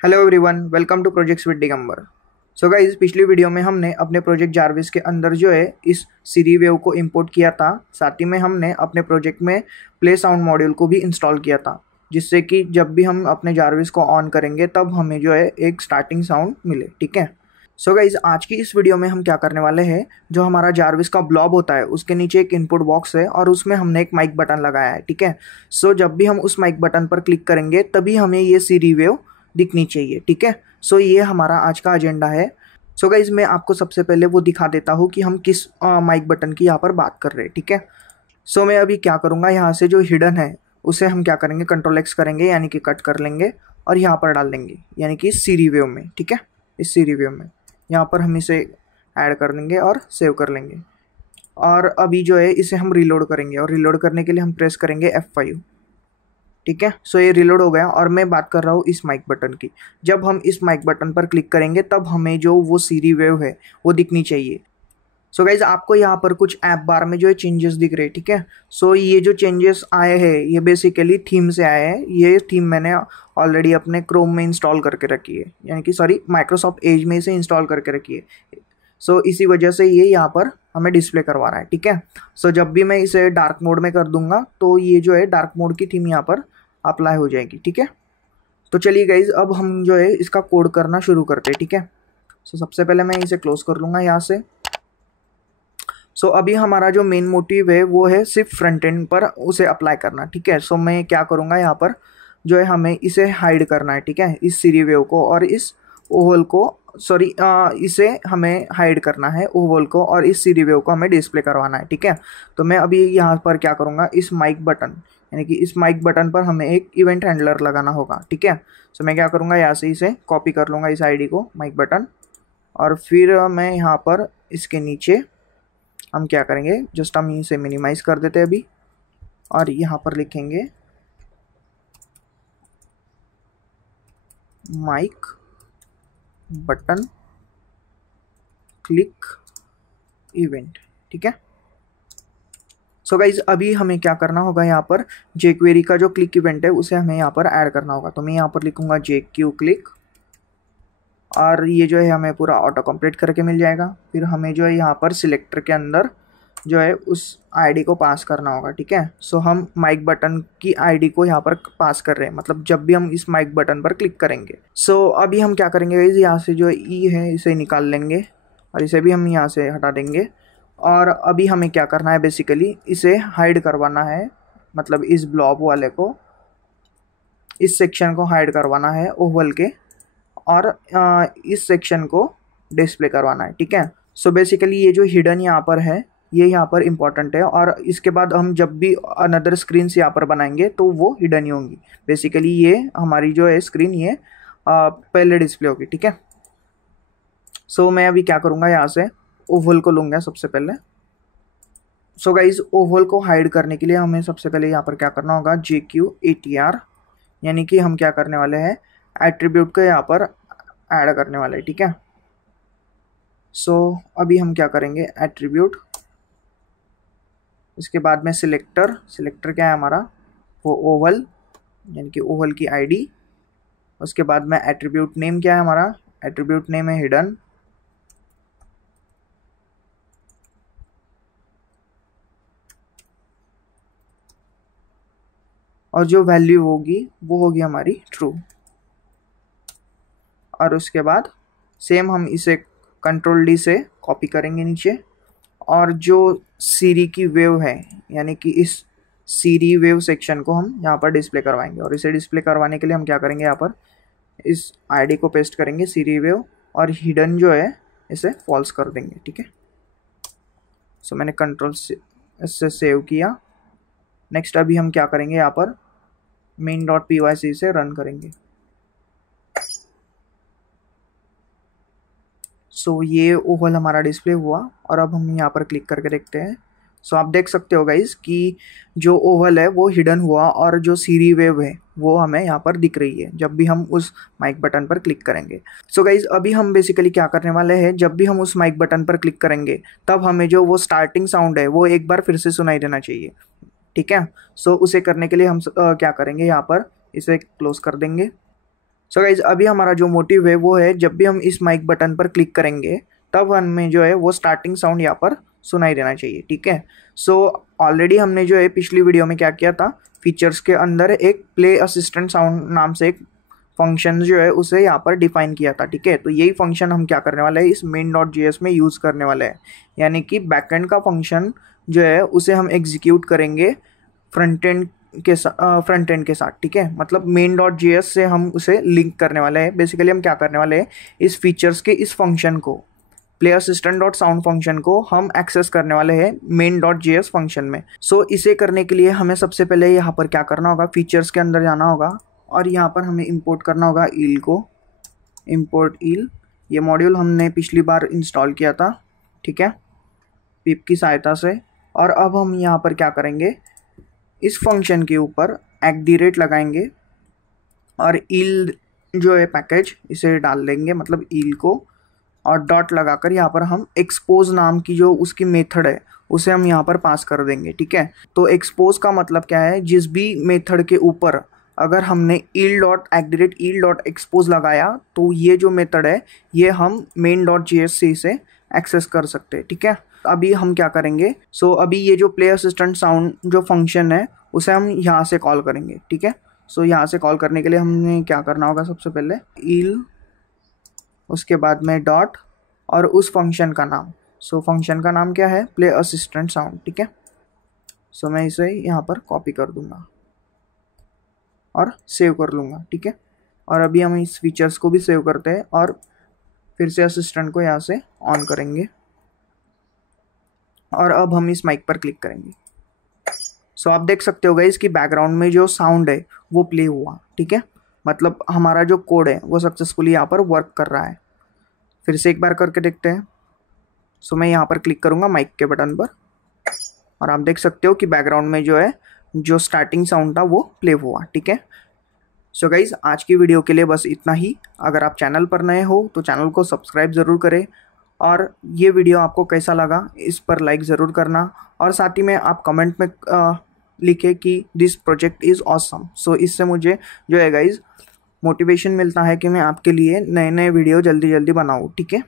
Hello everyone, welcome to projects with Digambar. So guys, पिछली video में हमने अपने प्रोजेक्ट जारविस के अंदर जो है इस सीरी वेव को इंपोर्ट किया था। साथ ही में हमने अपने प्रोजेक्ट में प्ले साउंड मॉड्यूल को भी इंस्टॉल किया था, जिससे कि जब भी हम अपने जारविस को ऑन करेंगे तब हमें जो है एक स्टार्टिंग साउंड मिले। ठीक है। सो गाइज, आज की इस वीडियो में हम क्या करने वाले हैं, जो हमारा जारविस का ब्लॉब होता है उसके नीचे एक इनपुट बॉक्स है और उसमें हमने एक माइक बटन लगाया है। ठीक है। सो जब भी हम उस माइक बटन पर क्लिक करेंगे तभी हमें ये सीरी वेव दिखनी चाहिए। ठीक है। सो ये हमारा आज का एजेंडा है। सो गाइज, मैं आपको सबसे पहले वो दिखा देता हूँ कि हम किस माइक बटन की यहाँ पर बात कर रहे हैं। ठीक है। सो मैं अभी क्या करूँगा, यहाँ से जो हिडन है उसे हम क्या करेंगे, कंट्रोल एक्स करेंगे, यानी कि कट कर लेंगे और यहाँ पर डाल देंगे, यानी कि इस सीरी वेव में। ठीक है। इस सीरी वेव में यहाँ पर हम इसे ऐड कर देंगे और सेव कर लेंगे। और अभी जो है इसे हम रिलोड करेंगे और रिलोड करने के लिए हम प्रेस करेंगे F5। ठीक है। सो ये रिलोड हो गया और मैं बात कर रहा हूँ इस माइक बटन की। जब हम इस माइक बटन पर क्लिक करेंगे तब हमें जो वो सीरी वेव है वो दिखनी चाहिए। सो गाइज, आपको यहाँ पर कुछ ऐप बार में जो है चेंजेस दिख रहे हैं। ठीक है। सो ये जो चेंजेस आए हैं ये बेसिकली थीम से आए हैं। ये थीम मैंने ऑलरेडी अपने क्रोम में इंस्टॉल करके रखी है, यानी कि सॉरी, माइक्रोसॉफ्ट एज में इसे इंस्टॉल करके रखी है। सो इसी वजह से ये यहाँ पर हमें डिस्प्ले करवा रहा है। ठीक है। सो जब भी मैं इसे डार्क मोड में कर दूंगा तो ये जो है डार्क मोड की थीम यहाँ पर अप्लाई हो जाएगी। ठीक है। तो चलिए गाइज, अब हम जो है इसका कोड करना शुरू करते हैं। ठीक है। सो सबसे पहले मैं इसे क्लोज कर लूँगा यहाँ से। सो अभी हमारा जो मेन मोटिव है वो है सिर्फ फ्रंट एंड पर उसे अप्लाई करना। ठीक है। सो मैं क्या करूँगा, यहाँ पर जो है हमें इसे हाइड करना है। ठीक है। इस सीरी वेव को और इस ओवल को, सॉरी, इसे हमें हाइड करना है ओवल को, और इस सीरी वेव को हमें डिस्प्ले करवाना है। ठीक है। तो मैं अभी यहाँ पर क्या करूँगा, इस माइक बटन, यानी कि इस माइक बटन पर हमें एक इवेंट हैंडलर लगाना होगा। ठीक है। सो मैं क्या करूँगा, यहाँ से इसे कॉपी कर लूँगा इस आईडी को, माइक बटन, और फिर मैं यहाँ पर इसके नीचे हम क्या करेंगे, जस्ट हम इसे मिनिमाइज कर देते हैं अभी, और यहाँ पर लिखेंगे माइक बटन क्लिक इवेंट। ठीक है। सो गाइज, अभी हमें क्या करना होगा, यहाँ पर jQuery का जो क्लिक इवेंट है उसे हमें यहाँ पर ऐड करना होगा। तो मैं यहाँ पर लिखूंगा JQ क्लिक, और ये जो है हमें पूरा ऑटो कंप्लीट करके मिल जाएगा। फिर हमें जो है यहाँ पर सिलेक्टर के अंदर जो है उस आईडी को पास करना होगा। ठीक है। सो हम माइक बटन की आईडी को यहाँ पर पास कर रहे हैं, मतलब जब भी हम इस माइक बटन पर क्लिक करेंगे। सो अभी हम क्या करेंगे, यहाँ से जो ई है इसे निकाल लेंगे और इसे भी हम यहाँ से हटा देंगे। और अभी हमें क्या करना है, बेसिकली इसे हाइड करवाना है, मतलब इस ब्लॉब वाले को, इस सेक्शन को हाइड करवाना है ओवल के, और इस सेक्शन को डिस्प्ले करवाना है। ठीक है। सो बेसिकली ये जो हिडन यहाँ पर है ये यहाँ पर इम्पॉर्टेंट है, और इसके बाद हम जब भी अनदर स्क्रीन यहाँ पर बनाएंगे तो वो हिडन ही होंगी। बेसिकली ये हमारी जो है स्क्रीन ये पहले डिस्प्ले होगी। ठीक है। सो मैं अभी क्या करूँगा, यहाँ से ओवल को लूँगा सबसे पहले। सो गाइज, ओवल को हाइड करने के लिए हमें सबसे पहले यहाँ पर क्या करना होगा, JQATR, यानी कि हम क्या करने वाले हैं, एट्रीब्यूट को यहाँ पर ऐड करने वाले हैं। ठीक है। सो अभी हम क्या करेंगे, एट्रीब्यूट, इसके बाद में सिलेक्टर, सिलेक्टर क्या है हमारा, वो ओवल, यानी कि ओवल की आईडी। उसके बाद में एट्रीब्यूट नेम क्या है हमारा, एट्रीब्यूट नेम है हिडन। और जो वैल्यू होगी वो होगी हमारी ट्रू। और उसके बाद सेम हम इसे कंट्रोल D से कॉपी करेंगे नीचे, और जो सीरी की वेव है, यानी कि इस सीरी वेव सेक्शन को हम यहाँ पर डिस्प्ले करवाएंगे। और इसे डिस्प्ले करवाने के लिए हम क्या करेंगे, यहाँ पर इस आईडी को पेस्ट करेंगे सीरी वेव, और हिडन जो है इसे फॉल्स कर देंगे। ठीक है। सो मैंने कंट्रोल से सेव किया। नेक्स्ट अभी हम क्या करेंगे, यहाँ पर main.py से रन करेंगे। सो ये ओवल हमारा डिस्प्ले हुआ, और अब हम यहाँ पर क्लिक करके देखते हैं। सो आप देख सकते हो गाइज कि जो ओवल है वो हिडन हुआ, और जो सीरी वेव है वो हमें यहाँ पर दिख रही है जब भी हम उस माइक बटन पर क्लिक करेंगे। सो गाइज, अभी हम बेसिकली क्या करने वाले हैं, जब भी हम उस माइक बटन पर क्लिक करेंगे तब हमें जो वो स्टार्टिंग साउंड है वो एक बार फिर से सुनाई देना चाहिए। ठीक है। सो उसे करने के लिए हम क्या करेंगे, यहाँ पर इसे क्लोज कर देंगे। सो गाइज अभी हमारा जो मोटिव है वो है जब भी हम इस माइक बटन पर क्लिक करेंगे तब हमें जो है वो स्टार्टिंग साउंड यहाँ पर सुनाई देना चाहिए, ठीक है। सो ऑलरेडी हमने जो है पिछली वीडियो में क्या किया था, फीचर्स के अंदर एक प्ले असिस्टेंट साउंड नाम से एक फंक्शन जो है उसे यहाँ पर डिफाइन किया था, ठीक है। तो यही फंक्शन हम क्या करने वाले हैं, इस main.js में यूज़ करने वाले हैं, यानी कि बैकएंड का फंक्शन जो है उसे हम एग्जीक्यूट करेंगे फ्रंट एंड के साथ, ठीक है। मतलब main.js से हम उसे लिंक करने वाले हैं। बेसिकली हम क्या करने वाले हैं, इस फीचर्स के इस फंक्शन को, play assistant dot sound function को हम एक्सेस करने वाले हैं main.js फंक्शन में। सो इसे करने के लिए हमें सबसे पहले यहाँ पर क्या करना होगा, फीचर्स के अंदर जाना होगा और यहाँ पर हमें इंपोर्ट करना होगा ईल को, इंपोर्ट ईल। ये मॉड्यूल हमने पिछली बार इंस्टॉल किया था, ठीक है, पिप की सहायता से। और अब हम यहाँ पर क्या करेंगे, इस फंक्शन के ऊपर @ लगाएंगे और ईल जो है पैकेज इसे डाल देंगे, मतलब ईल को, और डॉट लगाकर यहाँ पर हम एक्सपोज नाम की जो उसकी मेथड है उसे हम यहाँ पर पास कर देंगे, ठीक है। तो एक्सपोज का मतलब क्या है, जिस भी मेथड के ऊपर अगर हमने ईल.expose लगाया तो ये जो मेथड है ये हम main.js से इसे एक्सेस कर सकते हैं, ठीक है। अभी हम क्या करेंगे, सो अभी ये जो प्ले असिस्टेंट साउंड जो फंक्शन है उसे हम यहाँ से कॉल करेंगे, ठीक है। सो यहाँ से कॉल करने के लिए हमने क्या करना होगा, सबसे पहले ईल, उसके बाद में डॉट और उस फंक्शन का नाम। सो फंक्शन का नाम क्या है, प्ले असिस्टेंट साउंड, ठीक है। सो मैं इसे यहाँ पर कॉपी कर दूंगा और सेव कर लूँगा, ठीक है। और अभी हम इस फीचर्स को भी सेव करते हैं और फिर से असिस्टेंट को यहाँ से ऑन करेंगे और अब हम इस माइक पर क्लिक करेंगे। सो आप देख सकते हो गाइस कि बैकग्राउंड में जो साउंड है वो प्ले हुआ, ठीक है। मतलब हमारा जो कोड है वो सक्सेसफुली यहाँ पर वर्क कर रहा है। फिर से एक बार करके देखते हैं। सो मैं यहाँ पर क्लिक करूँगा माइक के बटन पर और आप देख सकते हो कि बैकग्राउंड में जो है जो स्टार्टिंग साउंड था वो प्ले हुआ, ठीक है। सो गाइज आज की वीडियो के लिए बस इतना ही। अगर आप चैनल पर नए हो तो चैनल को सब्सक्राइब ज़रूर करें और ये वीडियो आपको कैसा लगा इस पर लाइक ज़रूर करना और साथ ही में आप कमेंट में लिखें कि दिस प्रोजेक्ट इज़ ऑसम। सो इससे मुझे जो है गाइज मोटिवेशन मिलता है कि मैं आपके लिए नए नए वीडियो जल्दी जल्दी बनाऊँ, ठीक है।